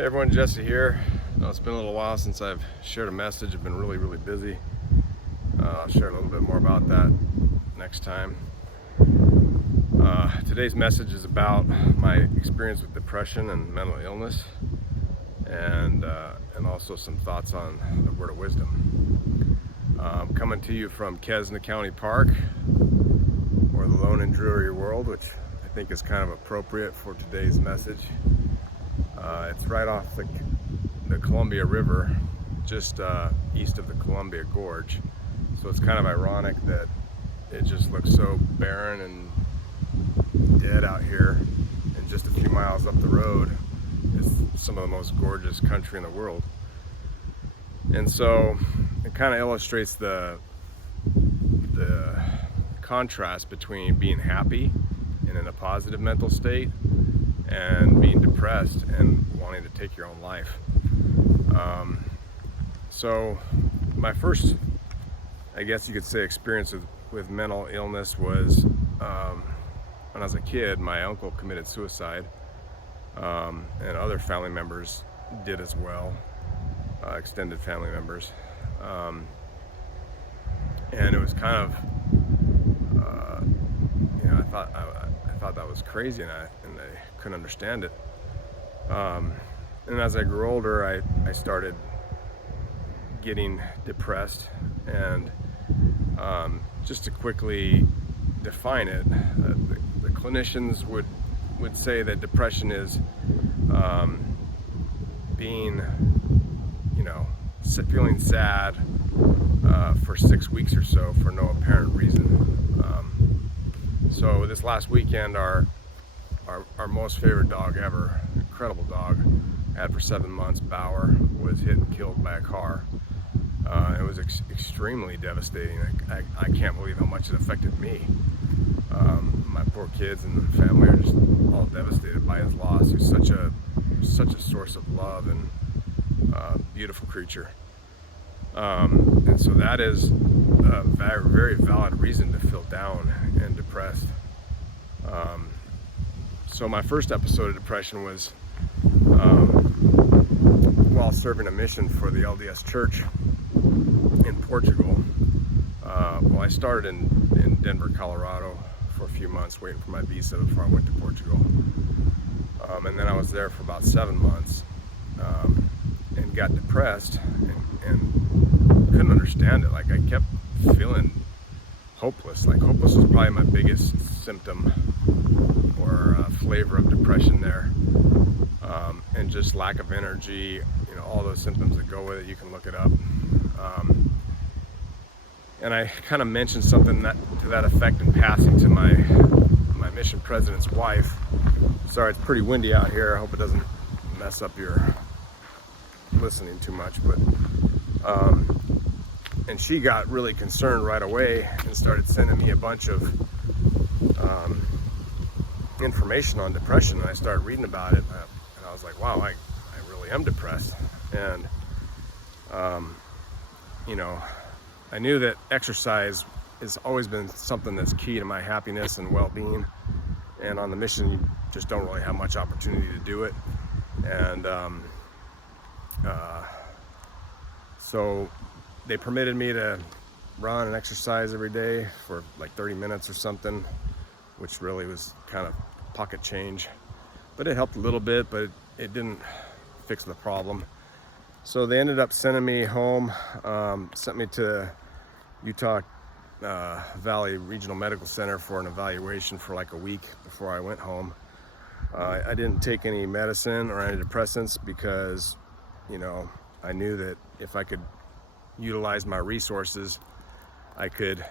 Hey everyone, Jesse here. It's been a little while since I've shared a message. I've been really busy. I'll share a little bit more about that next time. Today's message is about my experience with depression and mental illness, and also some thoughts on the word of wisdom. I'm coming to you from Kesner County Park, or the Lone and Dreary World, which I think is kind of appropriate for today's message. It's right off the Columbia River, just east of the Columbia Gorge. So it's kind of ironic that it just looks so barren and dead out here, and just a few miles up the road is some of the most gorgeous country in the world. And so it kind of illustrates the contrast between being happy and in a positive mental state and being depressed and wanting to take your own life. So my first, I guess you could say, experience with mental illness was when I was a kid. My uncle committed suicide, and other family members did as well, extended family members. And it was kind of, I thought that was crazy, and I couldn't understand it. And as I grew older, I started getting depressed, and just to quickly define it, the clinicians would say that depression is being, feeling sad for 6 weeks or so for no apparent reason. So this last weekend, our most favorite dog ever, incredible dog, had for 7 months, Bauer, was hit and killed by a car. It was extremely devastating. I can't believe how much it affected me. My poor kids and the family are just all devastated by his loss. He was such a source of love and beautiful creature. And so that is a very valid reason to feel down and depressed. So my first episode of depression was while serving a mission for the LDS Church in Portugal. I started in Denver, Colorado for a few months, waiting for my visa before I went to Portugal. And then I was there for about 7 months, and got depressed and couldn't understand it. Like, I kept feeling hopeless. Like, hopeless was probably my biggest symptom or flavor of depression there. And just lack of energy, all those symptoms that go with it. You can look it up. And I kind of mentioned something to that effect in passing to my mission president's wife. Sorry, it's pretty windy out here. I hope it doesn't mess up your listening too much. But and she got really concerned right away and started sending me a bunch of information on depression. And I started reading about it, and I was like, wow, I really am depressed. And I knew that exercise has always been something that's key to my happiness and well-being, and on the mission you just don't really have much opportunity to do it. And so they permitted me to run and exercise every day for like 30 minutes or something, which really was kind of pocket change, but it helped a little bit, but it didn't fix the problem. So they ended up sending me home, sent me to Utah Valley Regional Medical Center for an evaluation for like a week before I went home. I didn't take any medicine or antidepressants because, I knew that if I could utilize my resources, I could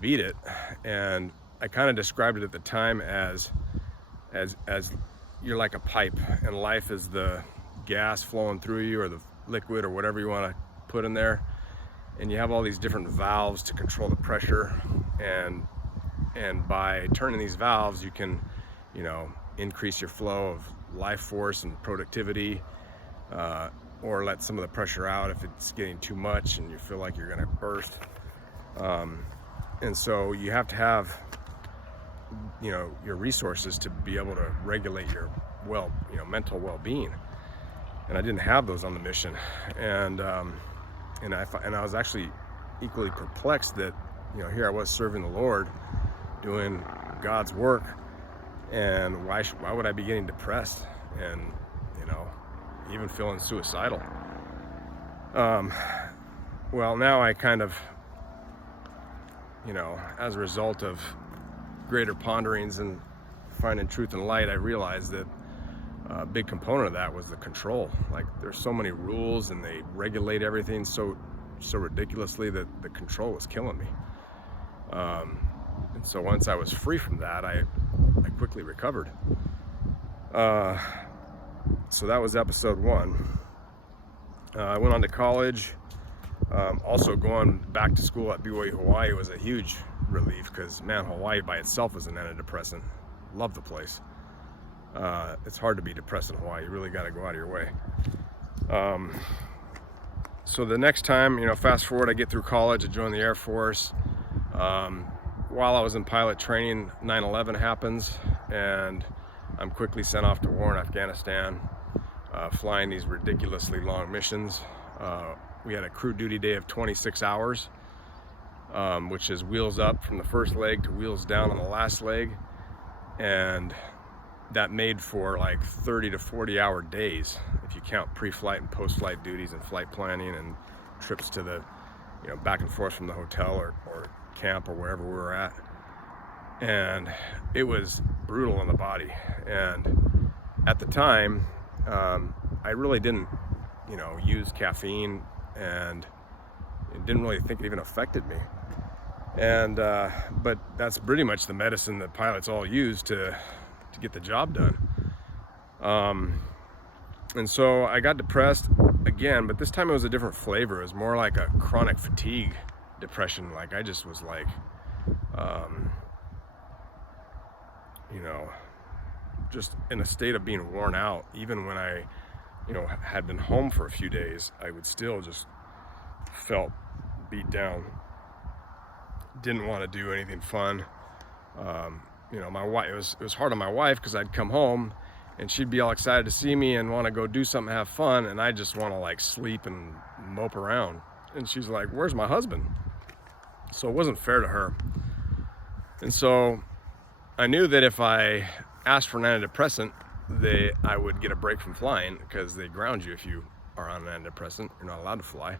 beat it. And I kind of described it at the time as you're like a pipe, and life is the gas flowing through you, or the liquid, or whatever you want to put in there. And you have all these different valves to control the pressure, and by turning these valves, you can, increase your flow of life force and productivity, or let some of the pressure out if it's getting too much and you feel like you're going to burst. And so you have to have, your resources to be able to regulate your mental well-being. and I didn't have those on the mission. And I was actually equally perplexed that, you know, here I was serving the Lord, doing God's work, and why would I be getting depressed and, you know, even feeling suicidal? Well, now I kind of, you know, as a result of greater ponderings and finding truth and light, I realized that a big component of that was the control. Like, there's so many rules and they regulate everything so ridiculously that the control was killing me. And so once I was free from that, I quickly recovered. So that was episode 1. I went on to college. Also going back to school at BYU Hawaii was a huge relief, because, man, Hawaii by itself was an antidepressant. Love the place. It's hard to be depressed in Hawaii. You really got to go out of your way. So the next time, you know, fast forward, I get through college, I join the Air Force. While I was in pilot training, 9/11 happens, and I'm quickly sent off to war in Afghanistan, flying these ridiculously long missions. We had a crew duty day of 26 hours, which is wheels up from the first leg to wheels down on the last leg. And that made for like 30 to 40 hour days, if you count pre-flight and post-flight duties and flight planning and trips to the, you know, back and forth from the hotel or camp or wherever we were at. And it was brutal on the body. And at the time, I really didn't, you know, use caffeine, and it didn't really think it even affected me. And but that's pretty much the medicine that pilots all use to get the job done. And so I got depressed again, but this time it was a different flavor. It was more like a chronic fatigue depression. Like, I just was like, you know, just in a state of being worn out. Even when I, you know, had been home for a few days, I would still just felt beat down. Didn't want to do anything fun. You know, my wife, it was hard on my wife, because I'd come home and she'd be all excited to see me and want to go do something, have fun, and I just want to like sleep and mope around. And she's like, "Where's my husband?" So it wasn't fair to her. And so I knew that if I asked for an antidepressant, I would get a break from flying, because they ground you if you are on an antidepressant. You're not allowed to fly.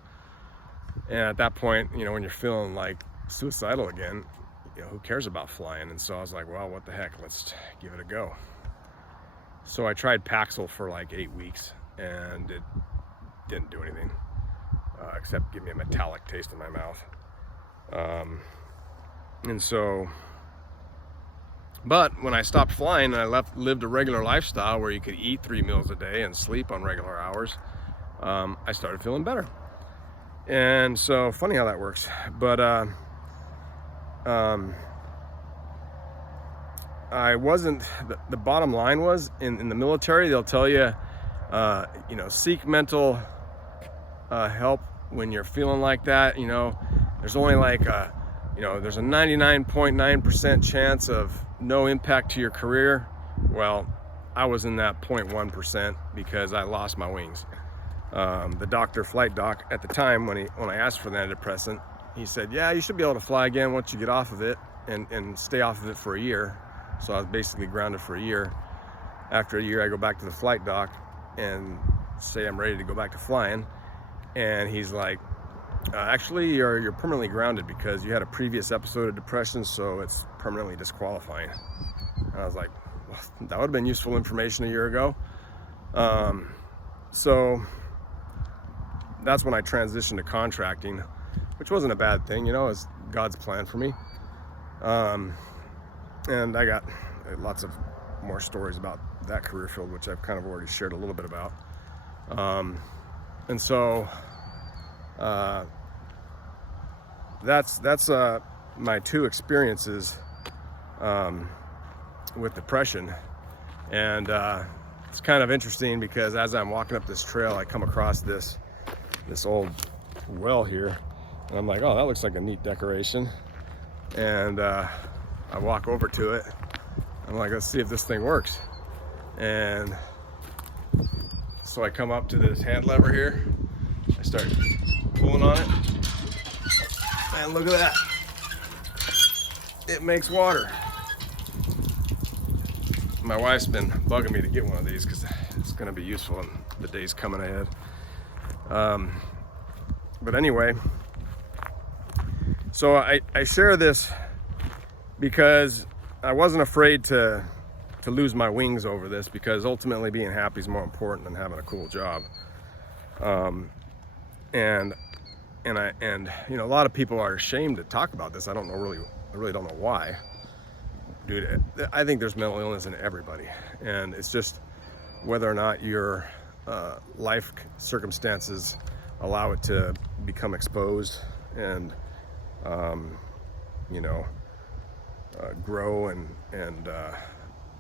And at that point, you know, when you're feeling like suicidal again, you know, who cares about flying? And so I was like, well, what the heck, let's give it a go. So I tried Paxil for like 8 weeks, and it didn't do anything except give me a metallic taste in my mouth. And so, but when I stopped flying and I lived a regular lifestyle where you could eat 3 meals a day and sleep on regular hours, I started feeling better. And so, funny how that works. But I wasn't, the bottom line was, in the military, they'll tell you, you know, seek mental help when you're feeling like that. You know, there's only like you know, there's a 99.9% chance of no impact to your career. Well, I was in that 0.1% because I lost my wings. The doctor, flight doc, at the time when I asked for the antidepressant, he said, yeah, you should be able to fly again once you get off of it, and stay off of it for a year. So I was basically grounded for a year. After a year, I go back to the flight doc and say I'm ready to go back to flying. And he's like, actually, you're permanently grounded because you had a previous episode of depression, so it's permanently disqualifying. And I was like, well, that would have been useful information a year ago. So that's when I transitioned to contracting, which wasn't a bad thing, you know, it's God's plan for me. And I got lots of more stories about that career field, which I've kind of already shared a little bit about. And so that's my 2 experiences with depression. And it's kind of interesting because as I'm walking up this trail, I come across this old well here, and I'm like, oh, that looks like a neat decoration. And I walk over to it. I'm like, let's see if this thing works. And So I come up to this hand lever here, I start pulling on it, and look at that. It makes water. My wife's been bugging me to get one of these because it's going to be useful in the days coming ahead. But anyway, so I share this because I wasn't afraid to lose my wings over this, because ultimately being happy is more important than having a cool job. And you know, a lot of people are ashamed to talk about this. I really don't know why. Dude, I think there's mental illness in everybody, and it's just whether or not your life circumstances allow it to become exposed and you know, grow and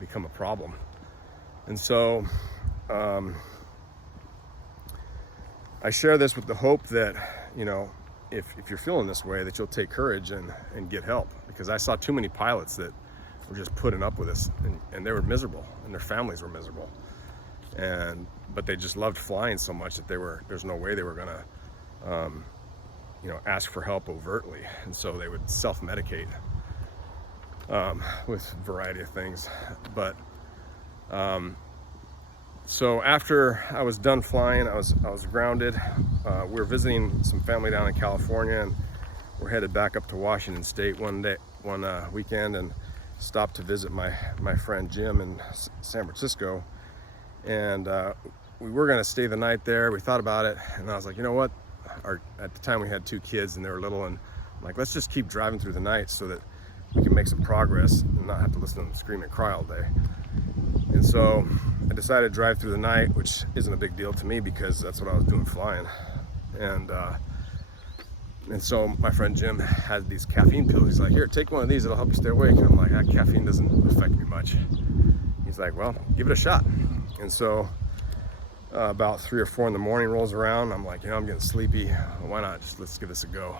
become a problem. And so I share this with the hope that, you know, if you're feeling this way, that you'll take courage and get help, because I saw too many pilots that were just putting up with this, and they were miserable, and their families were miserable, but they just loved flying so much that there's no way they were gonna you know, ask for help overtly, and so they would self-medicate with a variety of things. But so after I was done flying, I was grounded. We were visiting some family down in California, and we're headed back up to Washington State one weekend, and stopped to visit my friend Jim in San Francisco. And we were going to stay the night there. We thought about it, and I was like, you know what? At the time we had 2 kids and they were little, and I'm like, let's just keep driving through the night so that we can make some progress and not have to listen to them scream and cry all day. And so I decided to drive through the night, which isn't a big deal to me because that's what I was doing flying. And so my friend Jim had these caffeine pills. He's like, here, take one of these, it'll help you stay awake. And I'm like, that caffeine doesn't affect me much. He's like, well, give it a shot. And so about 3 or 4 in the morning rolls around. I'm like, you know, I'm getting sleepy. Why not? Let's give this a go.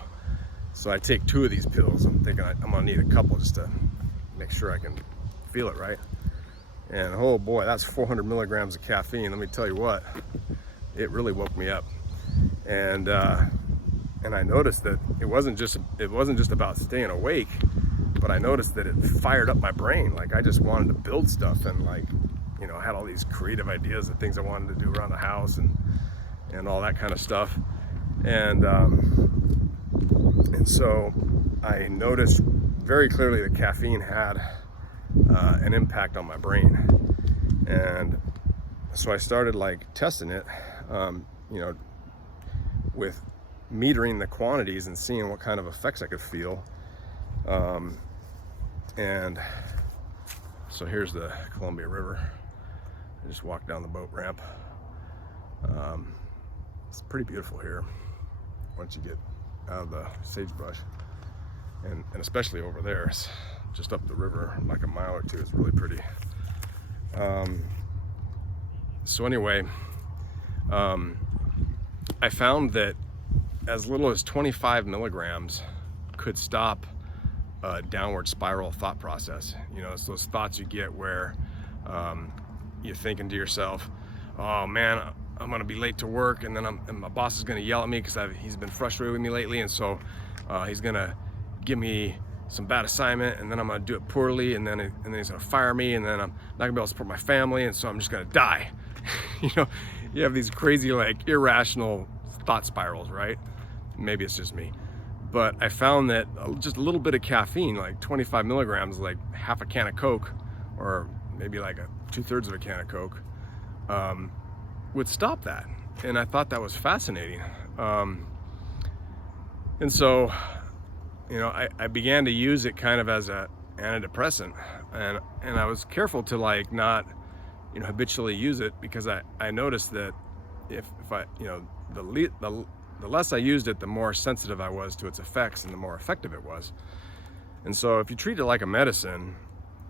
So I take 2 of these pills. I'm thinking I'm gonna need a couple just to make sure I can feel it right. And oh boy, that's 400 milligrams of caffeine. Let me tell you what, it really woke me up. And I noticed that it wasn't just about staying awake, but I noticed that it fired up my brain. Like I just wanted to build stuff, and like, you know, I had all these creative ideas of things I wanted to do around the house and all that kind of stuff. And so I noticed very clearly that caffeine had an impact on my brain. And so I started like testing it, you know, with metering the quantities and seeing what kind of effects I could feel. And so here's the Columbia River. I just walked down the boat ramp. It's pretty beautiful here once you get out of the sagebrush, and especially over there, it's just up the river like a mile or 2. It's really pretty. So anyway, I found that as little as 25 milligrams could stop a downward spiral thought process. You know, it's those thoughts you get where you're thinking to yourself, oh man, I'm gonna be late to work, and then my boss is gonna yell at me because he's been frustrated with me lately, and so he's gonna give me some bad assignment, and then I'm gonna do it poorly, and then he's gonna fire me, and then I'm not gonna be able to support my family, and so I'm just gonna die. You know, you have these crazy, like, irrational thought spirals, right? Maybe it's just me, but I found that just a little bit of caffeine, like 25 milligrams, like half a can of Coke, or maybe like 2/3 of a can of Coke, would stop that. And I thought that was fascinating. And so, you know, I began to use it kind of as an antidepressant, and I was careful to like not, you know, habitually use it, because I noticed that if I, you know, the less I used it, the more sensitive I was to its effects and the more effective it was. And so if you treat it like a medicine,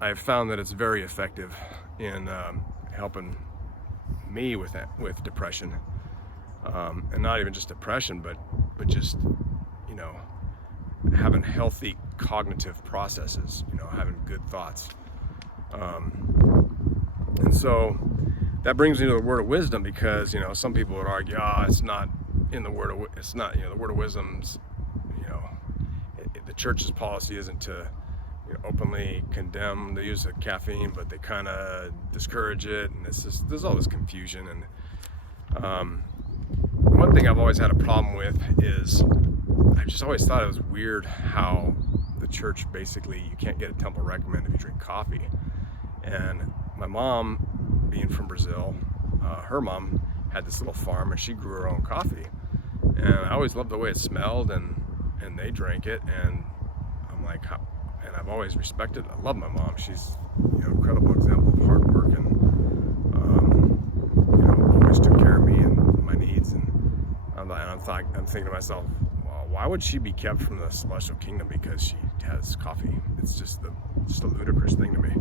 I've found that it's very effective in helping me with depression, and not even just depression, but just, you know, having healthy cognitive processes, you know, having good thoughts. And so that brings me to the word of wisdom, because some people would argue, it's not in the word of the word of wisdom's, the church's policy isn't to openly condemn the use of caffeine, but they kind of discourage it, and there's all this confusion. And one thing I've always had a problem with is I just always thought it was weird how the church basically, you can't get a temple recommend if you drink coffee. And my mom, being from Brazil, her mom had this little farm and she grew her own coffee, and I always loved the way it smelled, and they drank it, and I'm like, and I've always respected, I love my mom. She's an incredible example of hard work, and always took care of me and my needs. And I'm thinking to myself, well, why would she be kept from the celestial kingdom because she has coffee? It's just a ludicrous thing to me.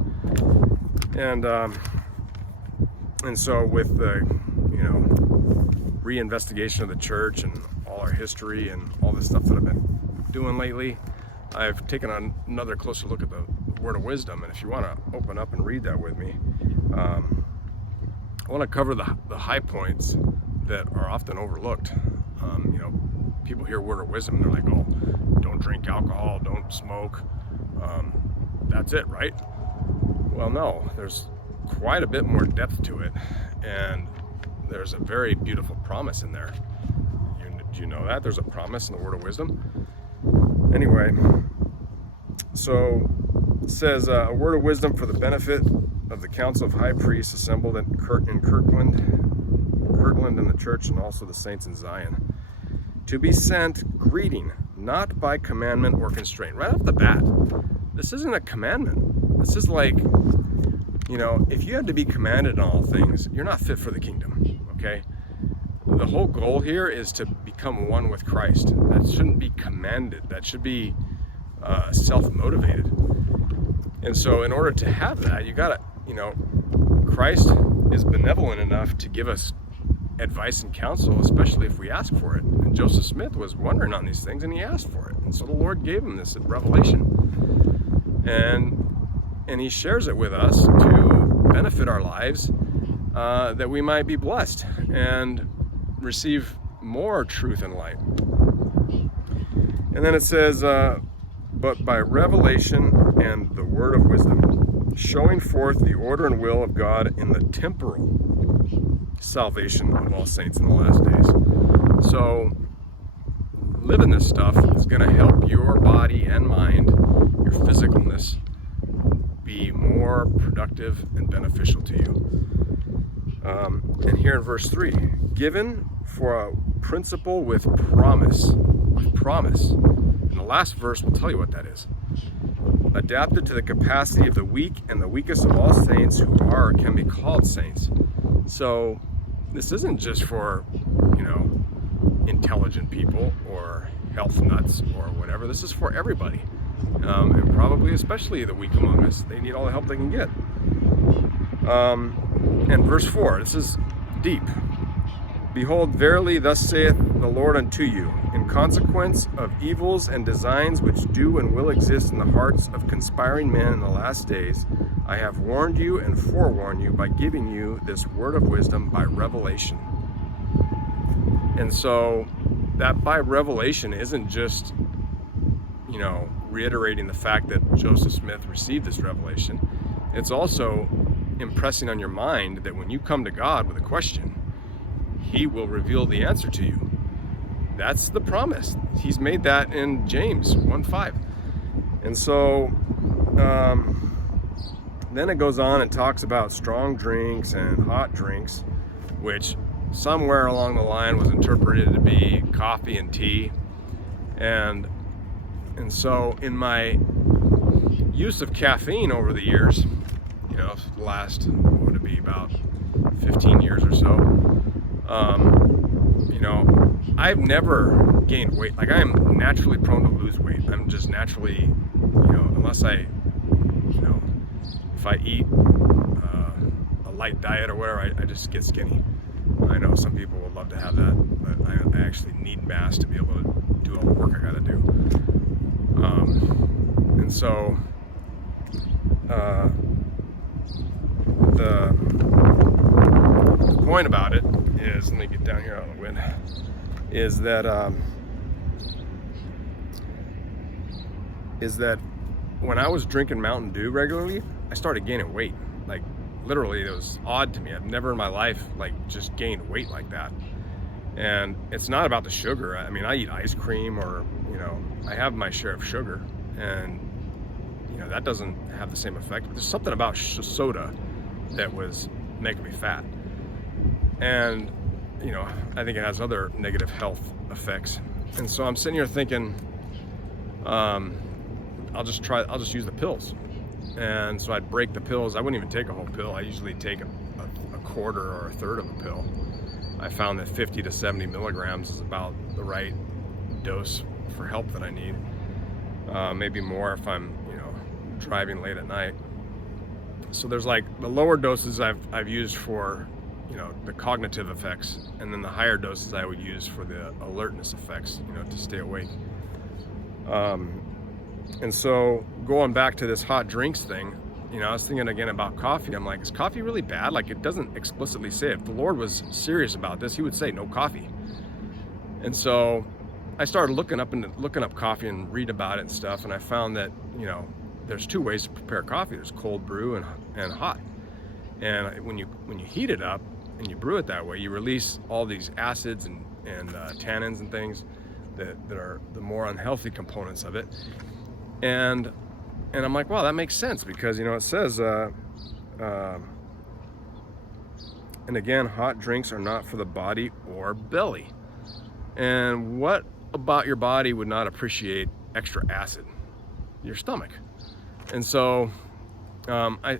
And so with the reinvestigation of the church and all our history and all this stuff that I've been doing lately, I've taken another closer look at the word of wisdom. And if you want to open up and read that with me, I want to cover the high points that are often overlooked. People hear word of wisdom and they're like, oh, don't drink alcohol, don't smoke, that's it, right? Well, no, there's quite a bit more depth to it, and there's a very beautiful promise in there. Do you know that? There's a promise in the word of wisdom. Anyway, so it says, a word of wisdom for the benefit of the council of high priests assembled in Kirtland and the church, and also the saints in Zion. To be sent greeting, not by commandment or constraint. Right off the bat, this isn't a commandment. This is like, if you have to be commanded in all things, you're not fit for the kingdom, okay? The whole goal here is to become one with Christ. That shouldn't be commanded. That should be self-motivated. And so in order to have that, you gotta, Christ is benevolent enough to give us advice and counsel, especially if we ask for it. And Joseph Smith was wondering on these things, and he asked for it. And so the Lord gave him this revelation. And he shares it with us to benefit our lives, that we might be blessed and receive more truth and light. And then it says, but by revelation and the word of wisdom, showing forth the order and will of God in the temporal salvation of all saints in the last days. So living this stuff is going to help your body and mind, your physicalness, be more productive and beneficial to you. And here in verse 3, given for a principle with promise. And the last verse will tell you what that is. Adapted to the capacity of the weak and the weakest of all saints who are or can be called saints. So this isn't just for, intelligent people or health nuts or whatever. This is for everybody. And probably especially the weak among us. They need all the help they can get. And verse 4, this is deep. Behold, verily thus saith the Lord unto you, in consequence of evils and designs which do and will exist in the hearts of conspiring men in the last days, I have warned you and forewarned you by giving you this word of wisdom by revelation. And so that by revelation isn't just, reiterating the fact that Joseph Smith received this revelation. It's also impressing on your mind that when you come to God with a question, He will reveal the answer to you. That's the promise. He's made that in James 1:5. And so then it goes on and talks about strong drinks and hot drinks, which somewhere along the line was interpreted to be coffee and tea. And so in my use of caffeine over the years, the last, what would it be, about 15 years or so, I've never gained weight. Like, I am naturally prone to lose weight. I'm just naturally, unless I, if I eat a light diet or whatever, I just get skinny. I know some people would love to have that, but I actually need mass to be able to do all the work I gotta do. And so the point about it is, let me get down here out of the wind, is that when I was drinking Mountain Dew regularly, I started gaining weight. Like literally, it was odd to me. I've never in my life like just gained weight like that. And it's not about the sugar. I mean, I eat ice cream, or I have my share of sugar, and that doesn't have the same effect. But there's something about soda that was making me fat, and I think it has other negative health effects. And so I'm sitting here thinking, I'll just use the pills. And so I'd break the pills. I wouldn't even take a whole pill. I usually take a quarter or a third of a pill. I found that 50 to 70 milligrams is about the right dose for help that I need. Maybe more if I'm driving late at night. So there's like the lower doses I've used for the cognitive effects, and then the higher doses I would use for the alertness effects, to stay awake. And so going back to this hot drinks thing, I was thinking again about coffee. I'm like, is coffee really bad? Like, it doesn't explicitly say it. If the Lord was serious about this, he would say no coffee. And so I started looking up coffee and read about it and stuff, and I found that there's two ways to prepare coffee. There's cold brew and hot. And when you heat it up and you brew it that way, you release all these acids and tannins and things that are the more unhealthy components of it. And I'm like, wow, that makes sense, because it says, and again, hot drinks are not for the body or belly. And what about your body would not appreciate extra acid? Your stomach. And so, I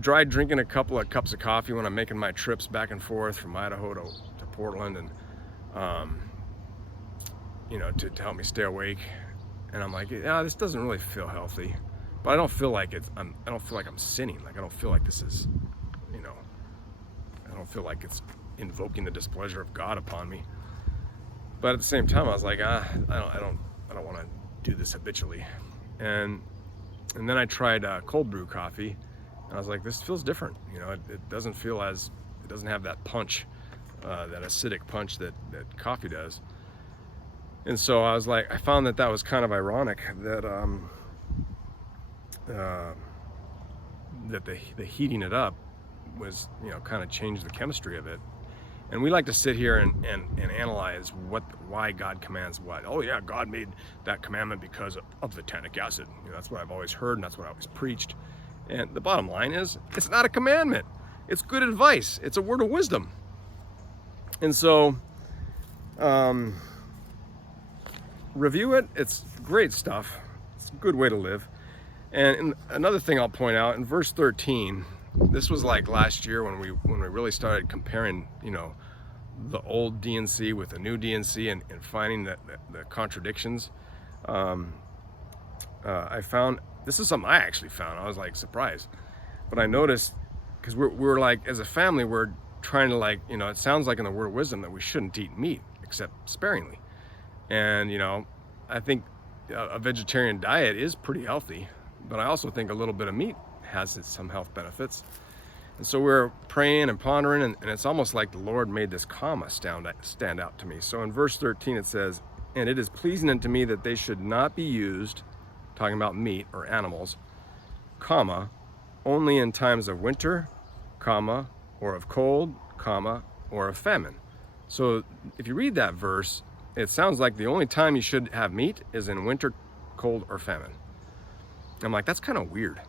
tried drinking a couple of cups of coffee when I'm making my trips back and forth from Idaho to Portland, and to help me stay awake. And I'm like, yeah, this doesn't really feel healthy, but I don't feel like I don't feel like I'm sinning. Like, I don't feel like this is, I don't feel like it's invoking the displeasure of God upon me. But at the same time, I was like, I don't want to do this habitually. And then I tried cold brew coffee, and I was like, this feels different. It doesn't feel it doesn't have that punch, that acidic punch that coffee does. And so I was like, I found that was kind of ironic that that the heating it up was kind of changed the chemistry of it. And we like to sit here and analyze why God commands what. Oh yeah, God made that commandment because of the tannic acid. That's what I've always heard, and that's what I always preached. And the bottom line is, it's not a commandment. It's good advice. It's a word of wisdom. And so, review it. It's great stuff. It's a good way to live. And another thing I'll point out, in verse 13, this was like last year when we really started comparing, the old D&C with the new D&C and finding the contradictions. I found, this is something I actually found. I was like surprised, but I noticed, because we're like, as a family, we're trying to it sounds like in the word of wisdom that we shouldn't eat meat except sparingly. And I think a vegetarian diet is pretty healthy, but I also think a little bit of meat has some health benefits. And so we're praying and pondering, and it's almost like the Lord made this comma stand out to me. So in verse 13 it says, and it is pleasing unto me that they should not be used, talking about meat or animals, comma, only in times of winter, comma, or of cold, comma, or of famine. So if you read that verse, it sounds like the only time you should have meat is in winter, cold, or famine. I'm like, that's kind of weird.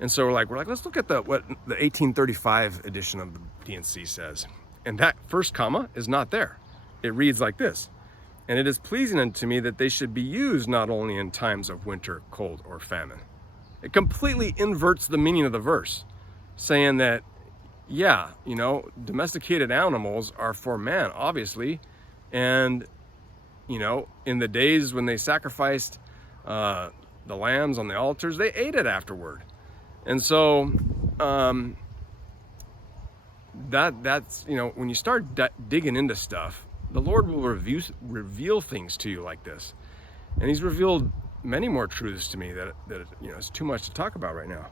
And so we're like, let's look at what the 1835 edition of the D&C says. And that first comma is not there. It reads like this: and it is pleasing unto me that they should be used not only in times of winter, cold, or famine. It completely inverts the meaning of the verse, saying that, yeah, domesticated animals are for man, obviously. And, in the days when they sacrificed the lambs on the altars, they ate it afterward. And so that's when you start digging into stuff, the Lord will reveal things to you like this. And he's revealed many more truths to me that it's too much to talk about right now.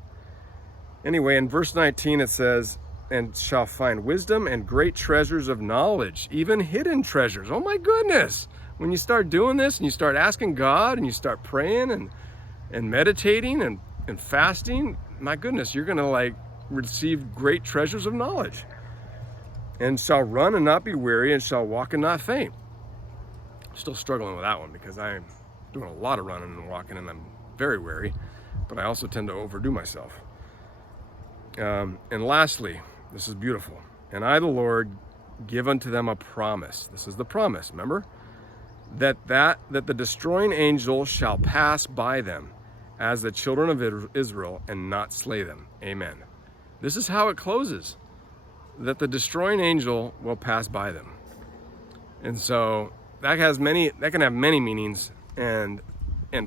Anyway, in verse 19 it says, and shall find wisdom and great treasures of knowledge, even hidden treasures. Oh my goodness. When you start doing this and you start asking God and you start praying and meditating and fasting, my goodness, you're gonna like receive great treasures of knowledge. And shall run and not be weary, and shall walk and not faint. Still struggling with that one because I'm doing a lot of running and walking and I'm very weary, but I also tend to overdo myself. And lastly, this is beautiful. And I, the Lord, give unto them a promise. This is the promise, remember? That the destroying angel shall pass by them as the children of Israel and not slay them. Amen. This is how it closes. That the destroying angel will pass by them. And so that can have many meanings and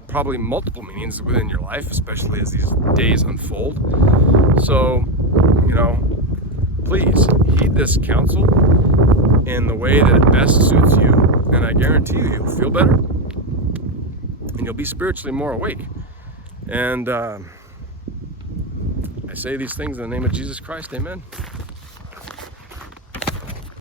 probably multiple meanings within your life, especially as these days unfold. So, please heed this counsel in the way that it best suits you, and I guarantee you'll feel better and you'll be spiritually more awake. And I say these things in the name of Jesus Christ, amen.